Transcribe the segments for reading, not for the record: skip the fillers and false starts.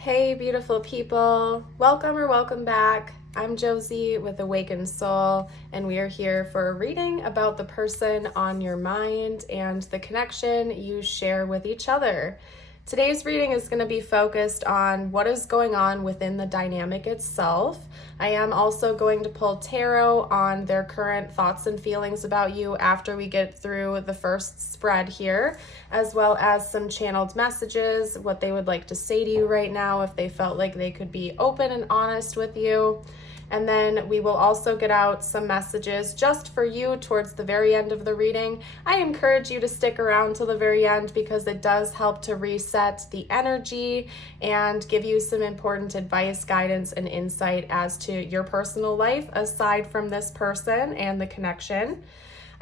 Hey, beautiful people. Welcome or welcome back. I'm Josie with Awakened Soul, and we are here for a reading about the person on your mind and the connection you share with each other. Today's reading is going to be focused on what is going on within the dynamic itself. I am also going to pull tarot on their current thoughts and feelings about you after we get through the first spread here, as well as some channeled messages, what they would like to say to you right now if they felt like they could be open and honest with you. And then we will also get out some messages just for you towards the very end of the reading. I encourage you to stick around till the very end because it does help to reset the energy and give you some important advice, guidance, and insight as to your personal life aside from this person and the connection.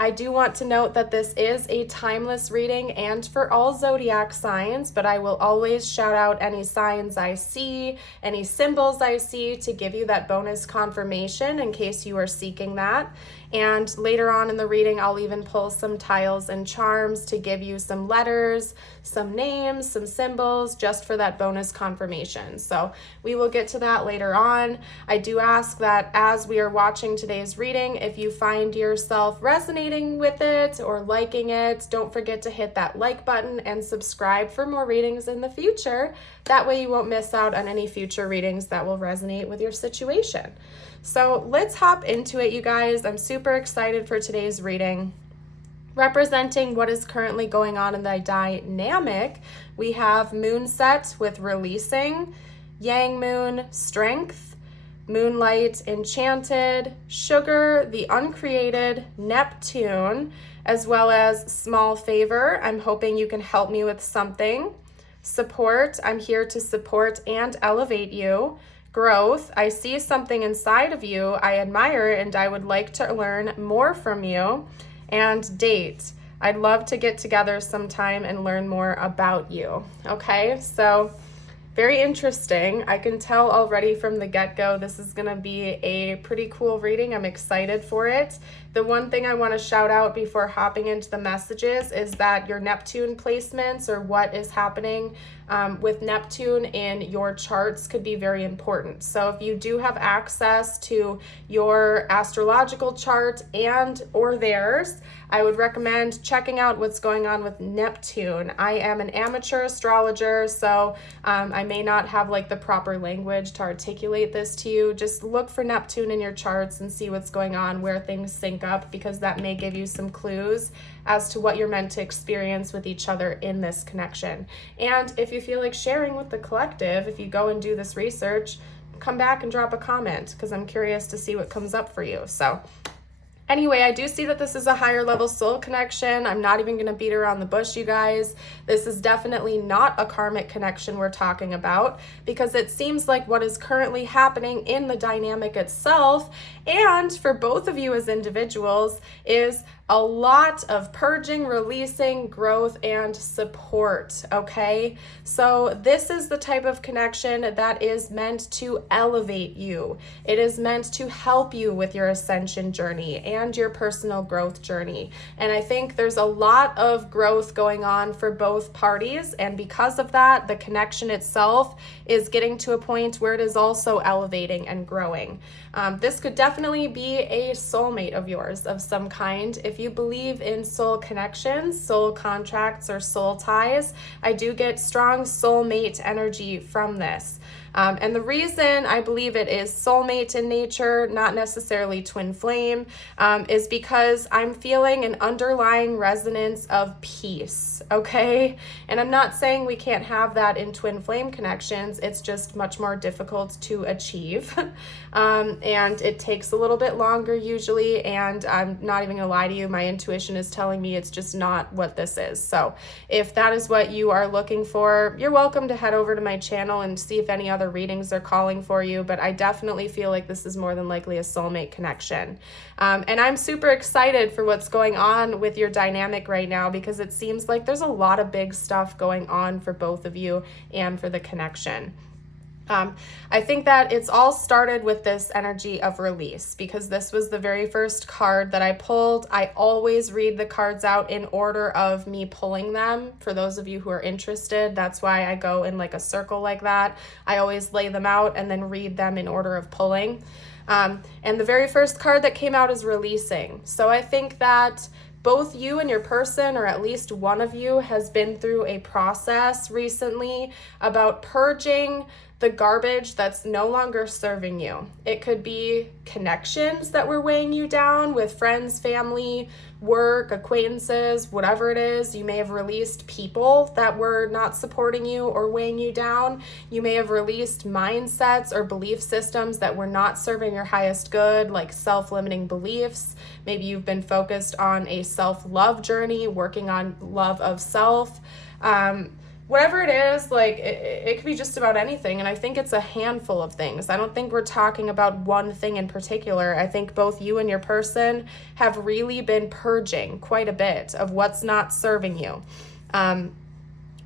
I do want to note that this is a timeless reading and for all zodiac signs, but I will always shout out any signs I see, any symbols I see to give you that bonus confirmation in case you are seeking that. And later on in the reading, I'll even pull some tiles and charms to give you some letters, some names, some symbols, just for that bonus confirmation. So we will get to that later on. I do ask that as we are watching today's reading, if you find yourself resonating with it or liking it, don't forget to hit that like button and subscribe for more readings in the future. That way you won't miss out on any future readings that will resonate with your situation. So let's hop into it, you guys. I'm super excited for today's reading. Representing what is currently going on in the dynamic, we have Moonset with releasing, Yang Moon, strength, Moonlight, enchanted, Sugar, the uncreated, Neptune, as well as small favor. I'm hoping you can help me with something. Support, I'm here to support and elevate you. Growth, I see something inside of you I admire and I would like to learn more from you. And date, I'd love to get together sometime and learn more about you. Okay, so very interesting. I can tell already from the get-go this is going to be a pretty cool reading. I'm excited for it. The one thing I want to shout out before hopping into the messages is that your Neptune placements or what is happening with Neptune in your charts could be very important. So if you do have access to your astrological chart and or theirs, I would recommend checking out what's going on with Neptune. I am an amateur astrologer, so I may not have like the proper language to articulate this to you. Just look for Neptune in your charts and see what's going on, where things sync up, because that may give you some clues as to what you're meant to experience with each other in this connection. And if you feel like sharing with the collective, if you go and do this research, come back and drop a comment because I'm curious to see what comes up for you. So anyway, I do see that this is a higher level soul connection. I'm not even going to beat around the bush, you guys. This is definitely not a karmic connection we're talking about because it seems like what is currently happening in the dynamic itself and for both of you as individuals is a lot of purging, releasing, growth, and support, okay? So this is the type of connection that is meant to elevate you. It is meant to help you with your ascension journey and your personal growth journey. And I think there's a lot of growth going on for both parties, and because of that, the connection itself is getting to a point where it is also elevating and growing. This could definitely be a soulmate of yours of some kind. If you believe in soul connections, soul contracts, or soul ties, I do get strong soulmate energy from this. And the reason I believe it is soulmate in nature, not necessarily twin flame, is because I'm feeling an underlying resonance of peace, okay? And I'm not saying we can't have that in twin flame connections, it's just much more difficult to achieve. And it takes a little bit longer usually, and I'm not even gonna lie to you, my intuition is telling me it's just not what this is. So if that is what you are looking for, you're welcome to head over to my channel and see if any other readings are calling for you, but I definitely feel like this is more than likely a soulmate connection. And I'm super excited for what's going on with your dynamic right now because it seems like there's a lot of big stuff going on for both of you and for the connection. I think that it's all started with this energy of release, because this was the very first card that I pulled. I always read the cards out in order of me pulling them. For those of you who are interested, that's why I go in like a circle like that. I always lay them out and then read them in order of pulling. And the very first card that came out is releasing. So I think that both you and your person, or at least one of you, has been through a process recently about purging the garbage that's no longer serving you. It could be connections that were weighing you down with friends, family, work, acquaintances, whatever it is. You may have released people that were not supporting you or weighing you down. You may have released mindsets or belief systems that were not serving your highest good, like self-limiting beliefs. Maybe you've been focused on a self-love journey, working on love of self. Whatever it is, like it could be just about anything. And I think it's a handful of things. I don't think we're talking about one thing in particular. I think both you and your person have really been purging quite a bit of what's not serving you.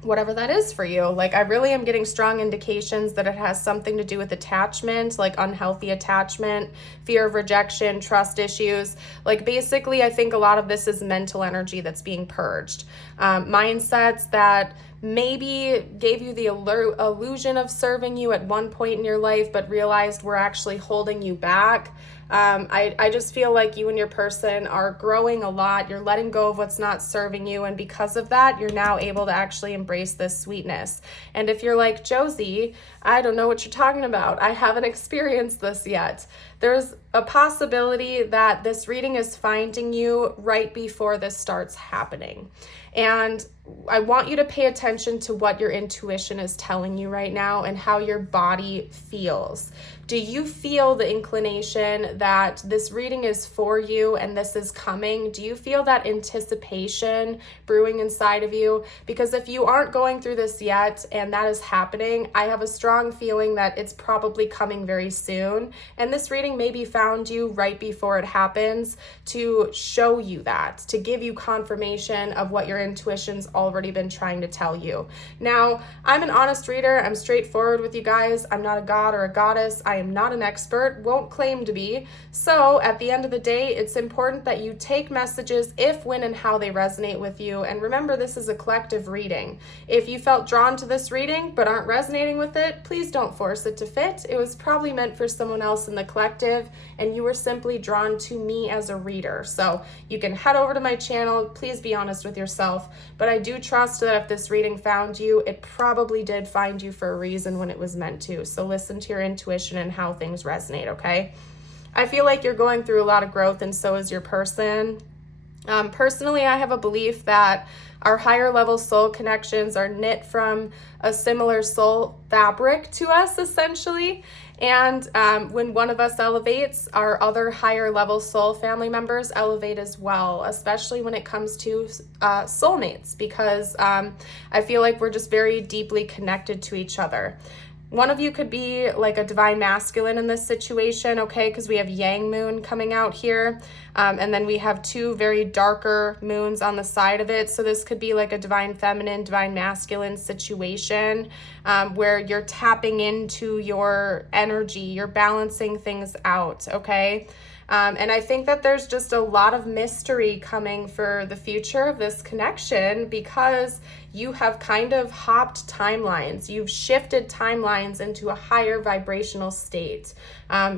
Whatever that is for you. Like, I really am getting strong indications that it has something to do with attachment, like unhealthy attachment, fear of rejection, trust issues. Like, basically, I think a lot of this is mental energy that's being purged. Mindsets that maybe gave you the illusion of serving you at one point in your life, but realized were actually holding you back. I just feel like you and your person are growing a lot. You're letting go of what's not serving you. And because of that, you're now able to actually embrace this sweetness. And if you're like, Josie, I don't know what you're talking about, I haven't experienced this yet, there's a possibility that this reading is finding you right before this starts happening. And I want you to pay attention to what your intuition is telling you right now and how your body feels. Do you feel the inclination that this reading is for you and this is coming? Do you feel that anticipation brewing inside of you? Because if you aren't going through this yet and that is happening, I have a strong feeling that it's probably coming very soon. And this reading maybe found you right before it happens to show you that, to give you confirmation of what your intuition's already been trying to tell you. Now, I'm an honest reader. I'm straightforward with you guys. I'm not a god or a goddess. I am not an expert, won't claim to be. So at the end of the day, it's important that you take messages if, when, and how they resonate with you. And remember, this is a collective reading. If you felt drawn to this reading but aren't resonating with it, please don't force it to fit. It was probably meant for someone else in the collective, and you were simply drawn to me as a reader. So you can head over to my channel. Please be honest with yourself. But I do trust that if this reading found you, it probably did find you for a reason when it was meant to. So listen to your intuition and how things resonate, okay? I feel like you're going through a lot of growth, and so is your person. Personally, I have a belief that our higher level soul connections are knit from a similar soul fabric to us, essentially. And when one of us elevates, our other higher level soul family members elevate as well, especially when it comes to soulmates, because I feel like we're just very deeply connected to each other. One of you could be like a divine masculine in this situation, okay, because we have yang moon coming out here, and then we have two very darker moons on the side of it. So this could be like a divine feminine, divine masculine situation where you're tapping into your energy, you're balancing things out, okay? And I think that there's just a lot of mystery coming for the future of this connection, because you have kind of hopped timelines. You've shifted timelines into a higher vibrational state.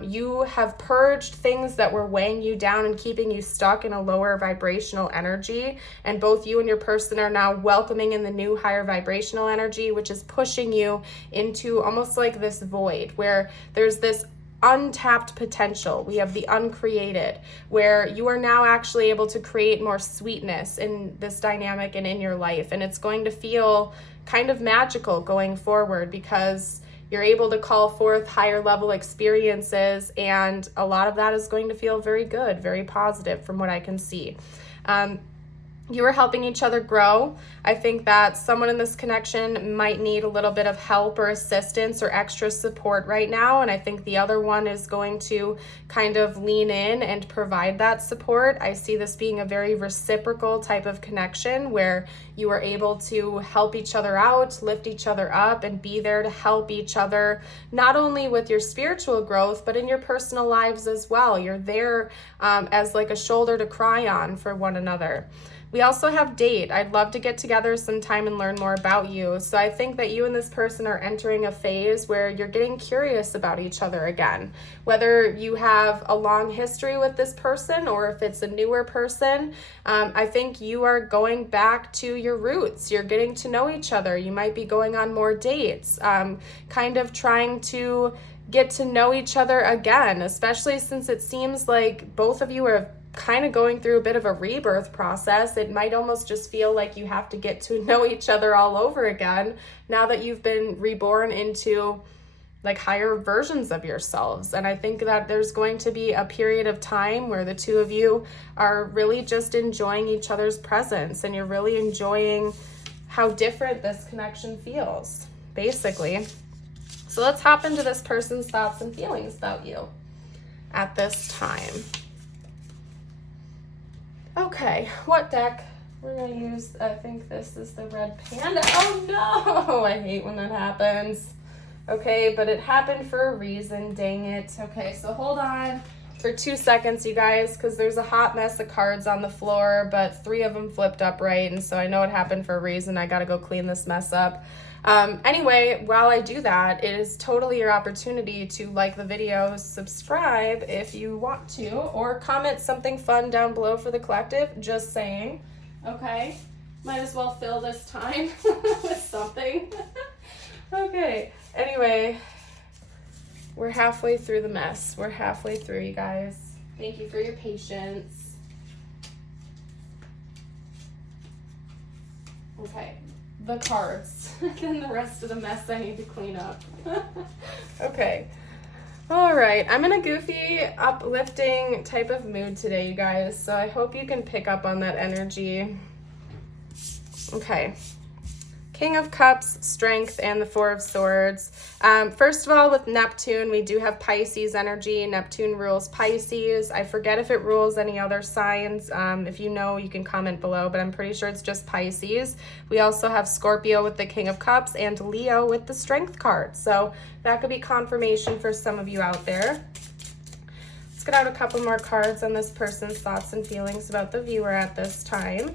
You have purged things that were weighing you down and keeping you stuck in a lower vibrational energy. And both you and your person are now welcoming in the new higher vibrational energy, which is pushing you into almost like this void where there's this untapped potential. We have the uncreated, where you are now actually able to create more sweetness in this dynamic and in your life. And it's going to feel kind of magical going forward, because you're able to call forth higher level experiences, and a lot of that is going to feel very good, very positive from what I can see. you are helping each other grow. I think that someone in this connection might need a little bit of help or assistance or extra support right now. And I think the other one is going to kind of lean in and provide that support. I see this being a very reciprocal type of connection where you are able to help each other out, lift each other up, and be there to help each other, not only with your spiritual growth, but in your personal lives as well. You're there as like a shoulder to cry on for one another. We also have date. I'd love to get together sometime and learn more about you. So I think that you and this person are entering a phase where you're getting curious about each other again. Whether you have a long history with this person or if it's a newer person, I think you are going back to your roots. You're getting to know each other. You might be going on more dates, kind of trying to get to know each other again, especially since it seems like both of you are kind of going through a bit of a rebirth process. It might almost just feel like you have to get to know each other all over again now that you've been reborn into like higher versions of yourselves. And I think that there's going to be a period of time where the two of you are really just enjoying each other's presence, and you're really enjoying how different this connection feels, basically. So let's hop into this person's thoughts and feelings about you at this time. Okay, what deck? We're going to use, I think this is the Red Panda. Oh no, I hate when that happens. Okay, but it happened for a reason, dang it. Okay, so hold on for 2 seconds, you guys, because there's a hot mess of cards on the floor, but 3 of them flipped upright, and so I know it happened for a reason. I got to go clean this mess up. Anyway, while I do that, it is totally your opportunity to like the video, subscribe if you want to, or comment something fun down below for the collective, just saying, okay? Might as well fill this time with something. Okay, anyway, we're halfway through the mess. We're halfway through, you guys. Thank you for your patience. Okay. The cards and the rest of the mess I need to clean up. Okay. All right. I'm in a goofy, uplifting type of mood today, you guys. So I hope you can pick up on that energy. Okay. King of Cups, Strength, and the Four of Swords. First of all, with Neptune, we do have Pisces energy. Neptune rules Pisces. I forget if it rules any other signs. If you know, you can comment below, but I'm pretty sure it's just Pisces. We also have Scorpio with the King of Cups and Leo with the Strength card. So that could be confirmation for some of you out there. Let's get out a couple more cards on this person's thoughts and feelings about the viewer at this time.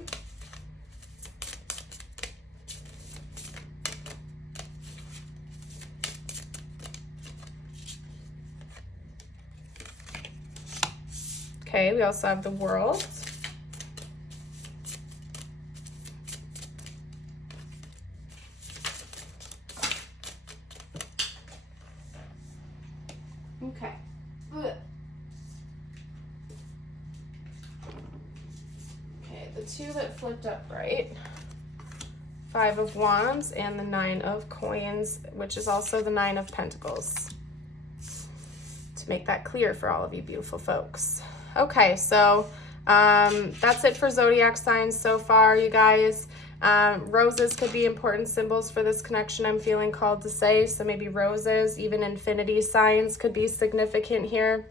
Okay, we also have the World. Okay. Okay, the 2 that flipped upright. 5 of Wands and the 9 of Coins, which is also the 9 of Pentacles. To make that clear for all of you beautiful folks. Okay, so that's it for zodiac signs so far, you guys. Roses could be important symbols for this connection, I'm feeling called to say. So maybe roses, even infinity signs could be significant here.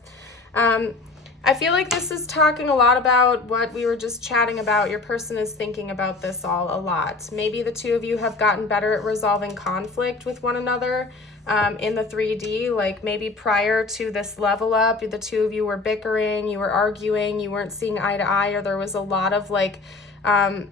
I feel like this is talking a lot about what we were just chatting about. Your person is thinking about this all a lot. Maybe the two of you have gotten better at resolving conflict with one another. In the 3D, like maybe prior to this level up, the two of you were bickering, you were arguing, you weren't seeing eye to eye, or there was a lot of like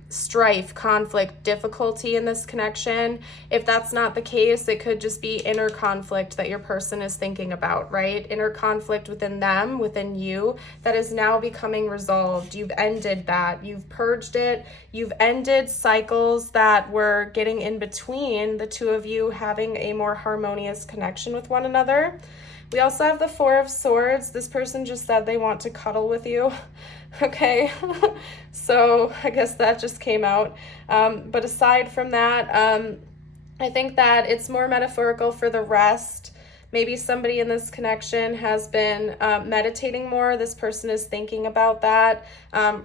strife, conflict, difficulty in this connection. If that's not the case, it could just be inner conflict that your person is thinking about, right? Inner conflict within them, within you, that is now becoming resolved. You've ended that. You've purged it. You've ended cycles that were getting in between the two of you having a more harmonious connection with one another. We also have the Four of Swords. This person just said they want to cuddle with you. Okay, so I guess that just came out. But aside from that, I think that it's more metaphorical for the rest. Maybe somebody in this connection has been meditating more. This person is thinking about that,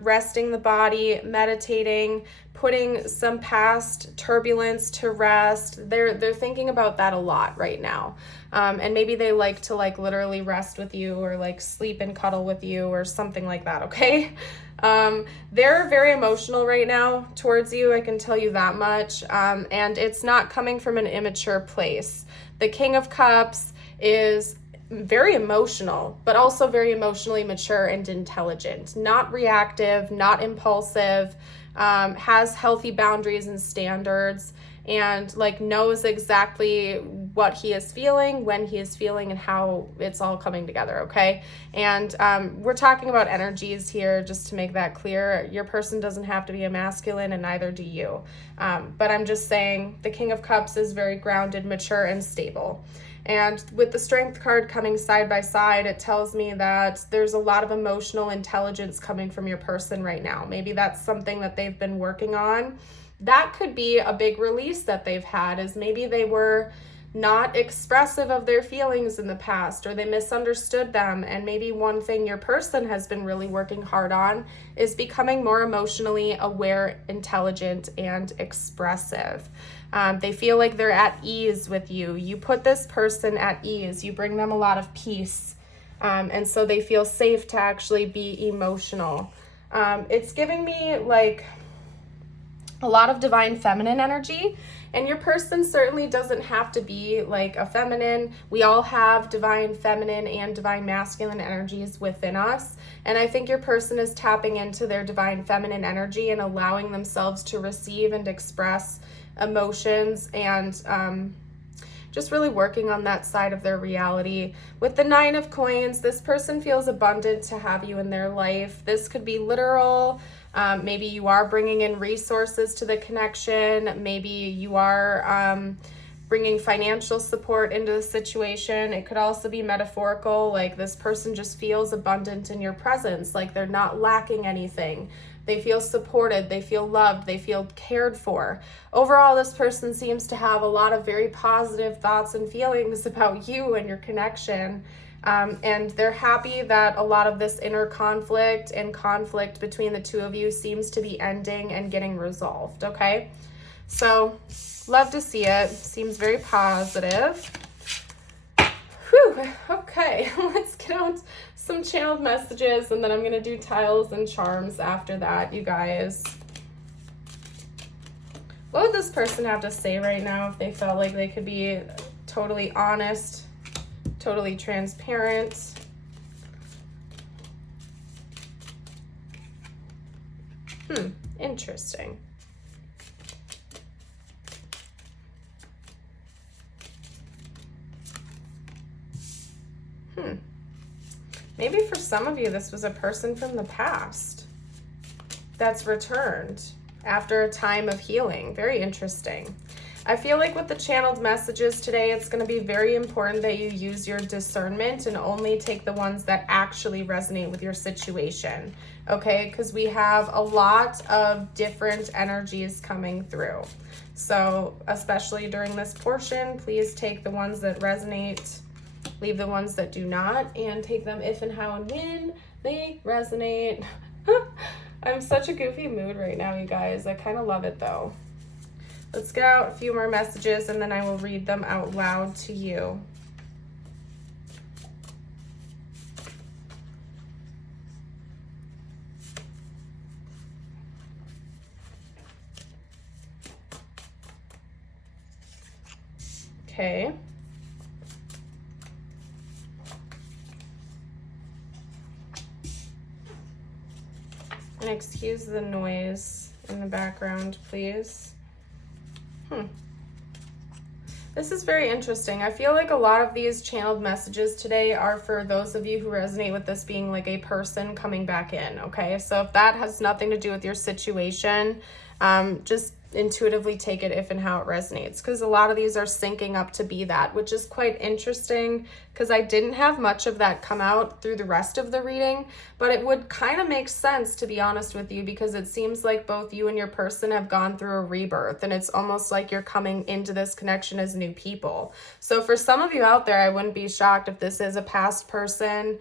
resting the body, meditating, putting some past turbulence to rest. They're thinking about that a lot right now. And maybe they like to like literally rest with you or like sleep and cuddle with you or something like that, okay? They're very emotional right now towards you, I can tell you that much. And it's not coming from an immature place. The King of Cups is very emotional, but also very emotionally mature and intelligent, not reactive, not impulsive, has healthy boundaries and standards, and like knows exactly what he is feeling, when he is feeling, and how it's all coming together, okay? And we're talking about energies here, just to make that clear. Your person doesn't have to be a masculine, and neither do you. But I'm just saying the King of Cups is very grounded, mature, and stable. And with the Strength card coming side by side, it tells me that there's a lot of emotional intelligence coming from your person right now. Maybe that's something that they've been working on. That could be a big release that they've had, is maybe they were not expressive of their feelings in the past, or they misunderstood them. And maybe one thing your person has been really working hard on is becoming more emotionally aware, intelligent, and expressive. They feel like they're at ease with you. You put this person at ease. You bring them a lot of peace. And so they feel safe to actually be emotional. It's giving me like a lot of divine feminine energy, and your person certainly doesn't have to be like a feminine. We all have divine feminine and divine masculine energies within us, and I think your person is tapping into their divine feminine energy and allowing themselves to receive and express emotions, and just really working on that side of their reality. With the Nine of Coins, this person feels abundant to have you in their life. This could be literal. Maybe you are bringing in resources to the connection. Maybe you are bringing financial support into the situation. It could also be metaphorical, like this person just feels abundant in your presence, like they're not lacking anything. They feel supported, they feel loved, they feel cared for. Overall, this person seems to have a lot of very positive thoughts and feelings about you and your connection. And they're happy that a lot of this inner conflict and conflict between the two of you seems to be ending and getting resolved, okay? So, love to see it. Seems very positive. Whew, okay, let's get out some channeled messages, and then I'm going to do tiles and charms after that, you guys. What would this person have to say right now if they felt like they could be totally honest, totally transparent? Interesting. Maybe for some of you, this was a person from the past that's returned after a time of healing. Very interesting. I feel like with the channeled messages today, it's going to be very important that you use your discernment and only take the ones that actually resonate with your situation, okay? Because we have a lot of different energies coming through. So especially during this portion, please take the ones that resonate, leave the ones that do not, and take them if and how and when they resonate. I'm such a goofy mood right now, you guys. I kind of love it though. Let's get out a few more messages and then I will read them out loud to you. Okay. And excuse the noise in the background, please. This is very interesting. I feel like a lot of these channeled messages today are for those of you who resonate with this being like a person coming back in, okay? So if that has nothing to do with your situation, just intuitively take it if and how it resonates, because a lot of these are syncing up to be that, which is quite interesting because I didn't have much of that come out through the rest of the reading, but it would kind of make sense, to be honest with you, because it seems like both you and your person have gone through a rebirth, and it's almost like you're coming into this connection as new people. So for some of you out there, I wouldn't be shocked if this is a past person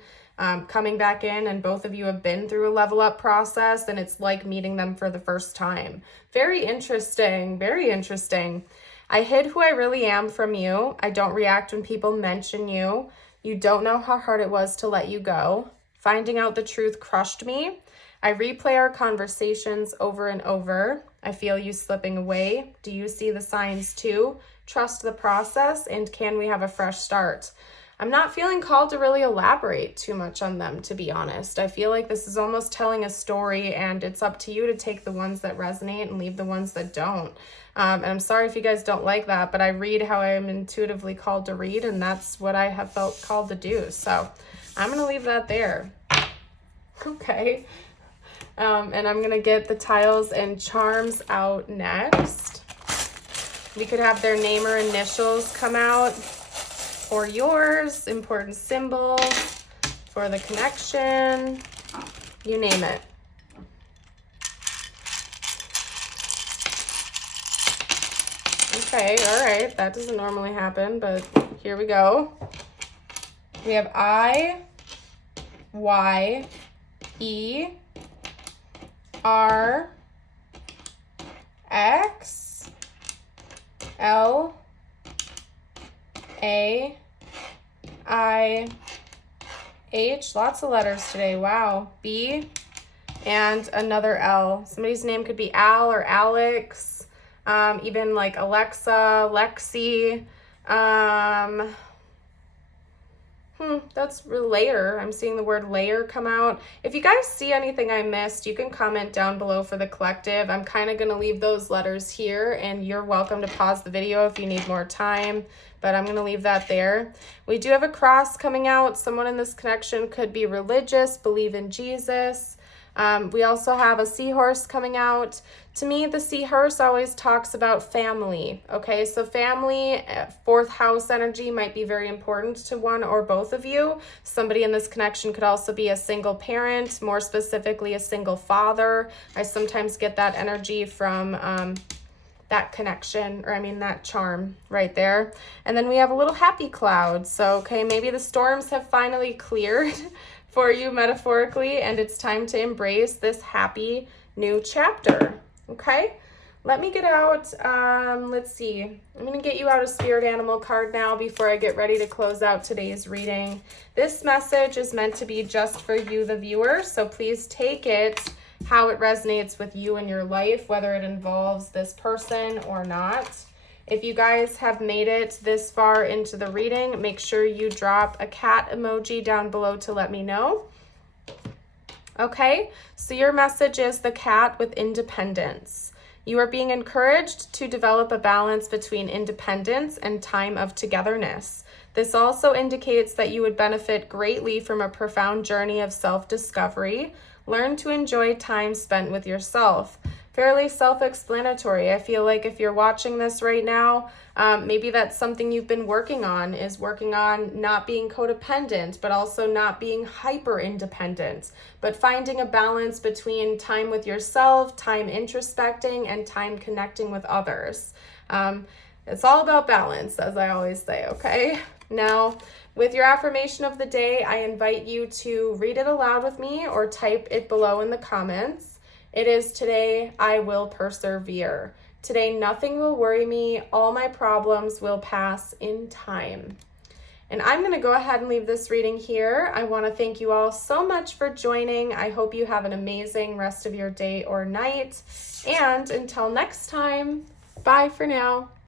coming back in, and both of you have been through a level up process, and it's like meeting them for the first time. Very interesting, very interesting. I hid who I really am from you. I don't react when people mention you. You don't know how hard it was to let you go. Finding out the truth crushed me. I replay our conversations over and over. I feel you slipping away. Do you see the signs too? Trust the process, and can we have a fresh start? I'm not feeling called to really elaborate too much on them, to be honest. I feel like this is almost telling a story, and it's up to you to take the ones that resonate and leave the ones that don't. And I'm sorry if you guys don't like that, but I read how I am intuitively called to read, and that's what I have felt called to do. So I'm going to leave that there. Okay. And I'm going to get the tiles and charms out next. We could have their name or initials come out, or yours, important symbols for the connection, you name it. Okay, all right, that doesn't normally happen, but here we go. We have I, Y, E, R, X, L, A, I, H, lots of letters today, wow, B, and another L. Somebody's name could be Al or Alex, even like Alexa, Lexi, that's layer. I'm seeing the word layer come out. If you guys see anything I missed, you can comment down below for the collective. I'm kind of going to leave those letters here, and you're welcome to pause the video if you need more time, but I'm going to leave that there. We do have a cross coming out. Someone in this connection could be religious, believe in Jesus. We also have a seahorse coming out. To me, the seahorse always talks about family, okay? So family, fourth house energy might be very important to one or both of you. Somebody in this connection could also be a single parent, more specifically a single father. I sometimes get that energy from that connection, or I mean that charm right there. And then we have a little happy cloud. So, okay, maybe the storms have finally cleared for you metaphorically, and it's time to embrace this happy new chapter. Okay, let me get out, let's see, I'm going to get you out a spirit animal card now before I get ready to close out today's reading. This message is meant to be just for you, the viewer, so please take it how it resonates with you in your life, whether it involves this person or not. If you guys have made it this far into the reading, make sure you drop a cat emoji down below to let me know. Okay, so your message is the cat with independence. You are being encouraged to develop a balance between independence and time of togetherness. This also indicates that you would benefit greatly from a profound journey of self-discovery. Learn to enjoy time spent with yourself. Fairly self-explanatory. I feel like if you're watching this right now, maybe that's something you've been working on, is working on not being codependent, but also not being hyper-independent, but finding a balance between time with yourself, time introspecting, and time connecting with others. It's all about balance, as I always say, okay? Now, with your affirmation of the day, I invite you to read it aloud with me or type it below in the comments. It is today, I will persevere. Today, nothing will worry me. All my problems will pass in time. And I'm going to go ahead and leave this reading here. I want to thank you all so much for joining. I hope you have an amazing rest of your day or night. And until next time, bye for now.